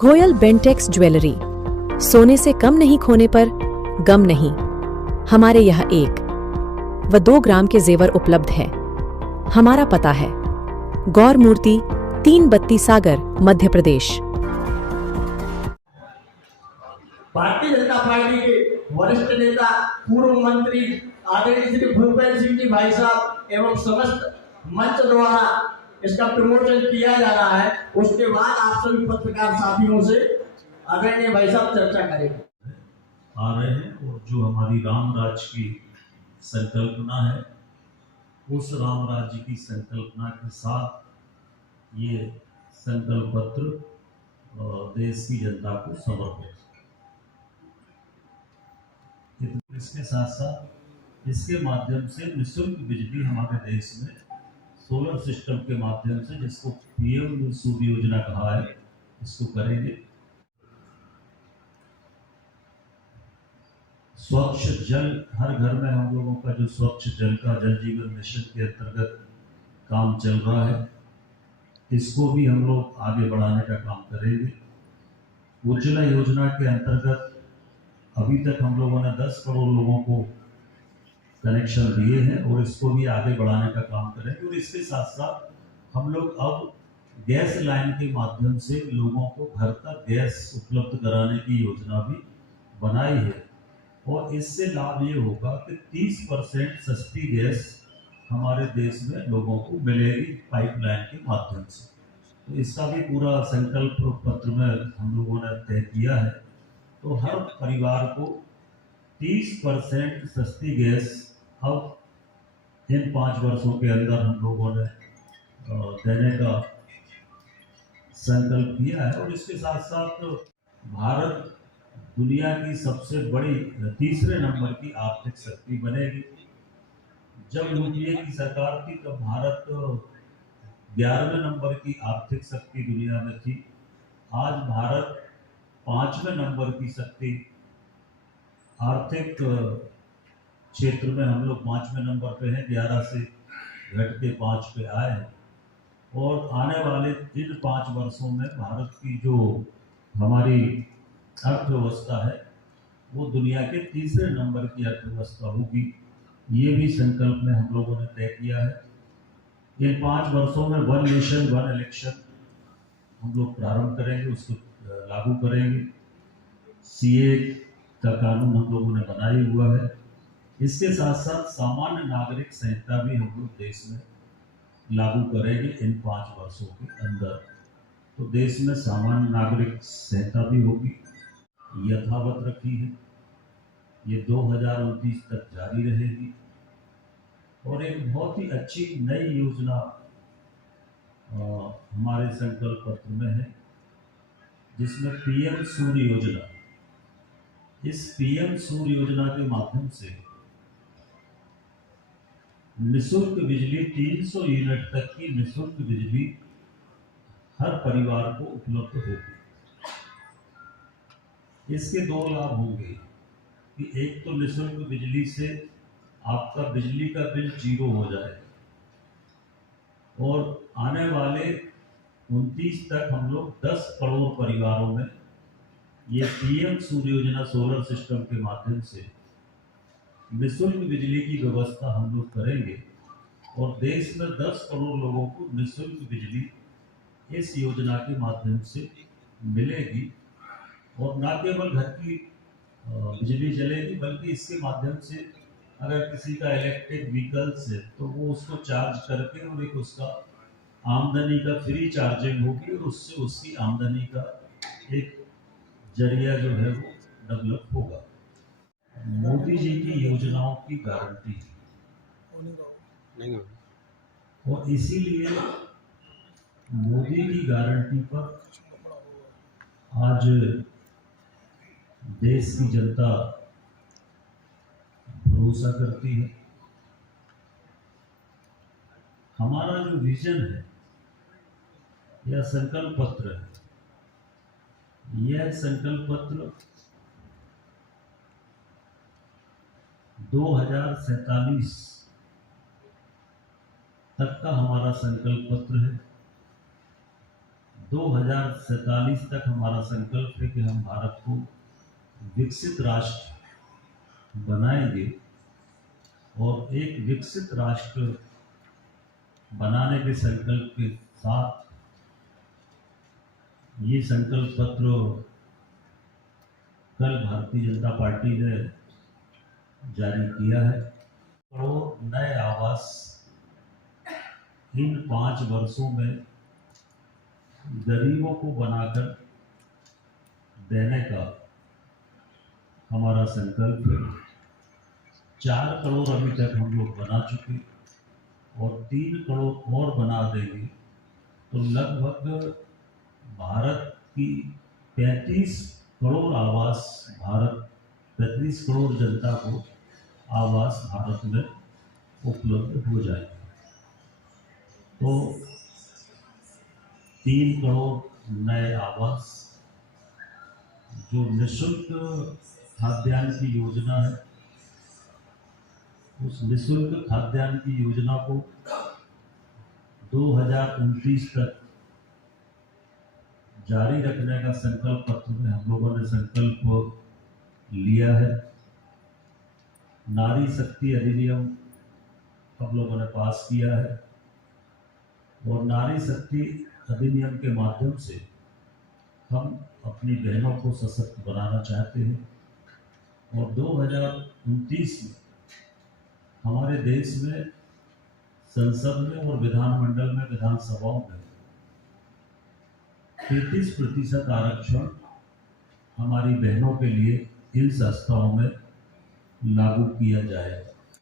Goyal Bentex jewellery, सोने से कम नहीं खोने पर गम नहीं। हमारे यहाँ 1 व 2 ग्राम के जेवर उपलब्ध हैं। हमारा पता है गौर मूर्ति 3 बत्ती सागर, मध्य प्रदेश। भारतीय जनता पार्टी के वरिष्ठ नेता पूर्व मंत्री आदरणीय श्री भूपेंद्र सिंह जी भाई साहब एवं समस्त मंच द्वारा इसका प्रमोशन किया जा रहा है। उसके बाद आप सभी पत्रकार साथियों से आदरणीय भाई साहब चर्चा करेंगे। आ रहे हैं और जो हमारी राम राज्य की संकल्पना है, उस राम राज्य की संकल्पना के साथ ये संकल्प पत्र देश की जनता को समर्पित। इसके साथ साथ इसके माध्यम से निःशुल्क बिजली हमारे देश में सोलर सिस्टम के माध्यम से, जिसको पीएम सूर्य योजना कहा है, इसको करेंगे। स्वच्छ जल, हर घर में हम लोगों का जो स्वच्छ जल का जल जीवन मिशन के अंतर्गत काम चल रहा है, इसको भी हम लोग आगे बढ़ाने का काम करेंगे। उज्ज्वला योजना के अंतर्गत अभी तक हम लोगों ने 10 करोड़ लोगों को कनेक्शन दिए हैं और इसको भी आगे बढ़ाने का काम करेंगे। और इसके साथ साथ हम लोग अब गैस लाइन के माध्यम से लोगों को घर तक गैस उपलब्ध कराने की योजना भी बनाई है। और इससे लाभ ये होगा कि 30% सस्ती गैस हमारे देश में लोगों को मिलेगी पाइपलाइन के माध्यम से। तो इसका भी पूरा संकल्प पत्र में हम लोगों ने तय किया है। तो हर परिवार को 30% सस्ती गैस अब इन 5 वर्षों के अंदर हम लोगों ने देने का संकल्प किया है। और इसके साथ साथ भारत दुनिया की सबसे बड़ी 3रे नंबर की आर्थिक शक्ति बनेगी। जब यूपीए की सरकार थी तब भारत 11वें नंबर की आर्थिक शक्ति दुनिया में थी। आज भारत 5वें नंबर की शक्ति, आर्थिक क्षेत्र में हम लोग 5वें नंबर पे हैं। 11 से घट के 5 पे आए हैं। और आने वाले इन 5 वर्षों में भारत की जो हमारी अर्थव्यवस्था है, वो दुनिया के 3रे नंबर की अर्थव्यवस्था होगी। ये भी संकल्प में हम लोगों ने तय किया है। इन 5 वर्षों में 1 नेशन 1 इलेक्शन हम लोग प्रारंभ करेंगे, उसको लागू करेंगे। सीए का कानून हम लोगों ने बनाया हुआ है। इसके साथ साथ सामान्य नागरिक संहिता भी हम लोग देश में लागू करेंगे इन 5 वर्षों के अंदर। तो देश में सामान्य नागरिक संहिता भी होगी, यथावत रखी है। ये 2029 तक जारी रहेगी। और एक बहुत ही अच्छी नई योजना हमारे संकल्प पत्र में है, जिसमें पीएम सूर्य योजना। इस पीएम सूर्य योजना के माध्यम से निःशुल्क बिजली, 300 यूनिट तक की निःशुल्क बिजली हर परिवार को उपलब्ध होगी। इसके 2 लाभ होंगे कि एक तो निःशुल्क बिजली से आपका बिजली का बिल 0 हो जाए। और आने वाले 29 तक हम लोग 10 करोड़ परिवारों में ये पीएम सूर्य योजना सोलर सिस्टम के माध्यम से निःशुल्क बिजली की व्यवस्था हम लोग करेंगे। और देश में 10 करोड़ लोगों को निःशुल्क बिजली इस योजना के माध्यम से मिलेगी। और न केवल घर की बिजली जलेगी, बल्कि इसके माध्यम से अगर किसी का इलेक्ट्रिक व्हीकल्स है तो वो उसको चार्ज करके और एक उसका आमदनी का फ्री चार्जिंग होगी। और उससे उसकी आमदनी का एक जरिया जो है वो डेवलप होगा। मोदी जी की योजनाओं की गारंटी नहीं, और इसीलिए मोदी की गारंटी पर आज देश की जनता भरोसा करती है। हमारा जो विजन है या संकल्प पत्र है, यह संकल्प पत्र 2047 तक का हमारा संकल्प पत्र है। 2047 तक हमारा संकल्प है कि हम भारत को विकसित राष्ट्र बनाएंगे और एक विकसित राष्ट्र बनाने के संकल्प के साथ ये संकल्प पत्र कल भारतीय जनता पार्टी ने जारी किया है। करोड़ नए आवास इन 5 वर्षों में गरीबों को बनाकर देने का हमारा संकल्प है। 4 करोड़ अभी तक हम लोग बना चुके और 3 करोड़ और बना देंगे तो लगभग भारत की 35 करोड़ आवास 35 करोड़ जनता को आवास भारत में उपलब्ध हो जाएगा। तो 3 करोड़ नए आवास, जो निःशुल्क खाद्यान्न की योजना है, उस निःशुल्क खाद्यान्न की योजना को 2029 तक जारी रखने का संकल्प पत्र में हम लोगों ने संकल्प लिया है। नारी शक्ति अधिनियम हम लोगों ने पास किया है और नारी शक्ति अधिनियम के माध्यम से हम अपनी बहनों को सशक्त बनाना चाहते हैं और 2029 में हमारे देश में संसद में और विधानमंडल में, विधानसभाओं में 33% आरक्षण हमारी बहनों के लिए इन संस्थाओं में लागू किया जाएगा।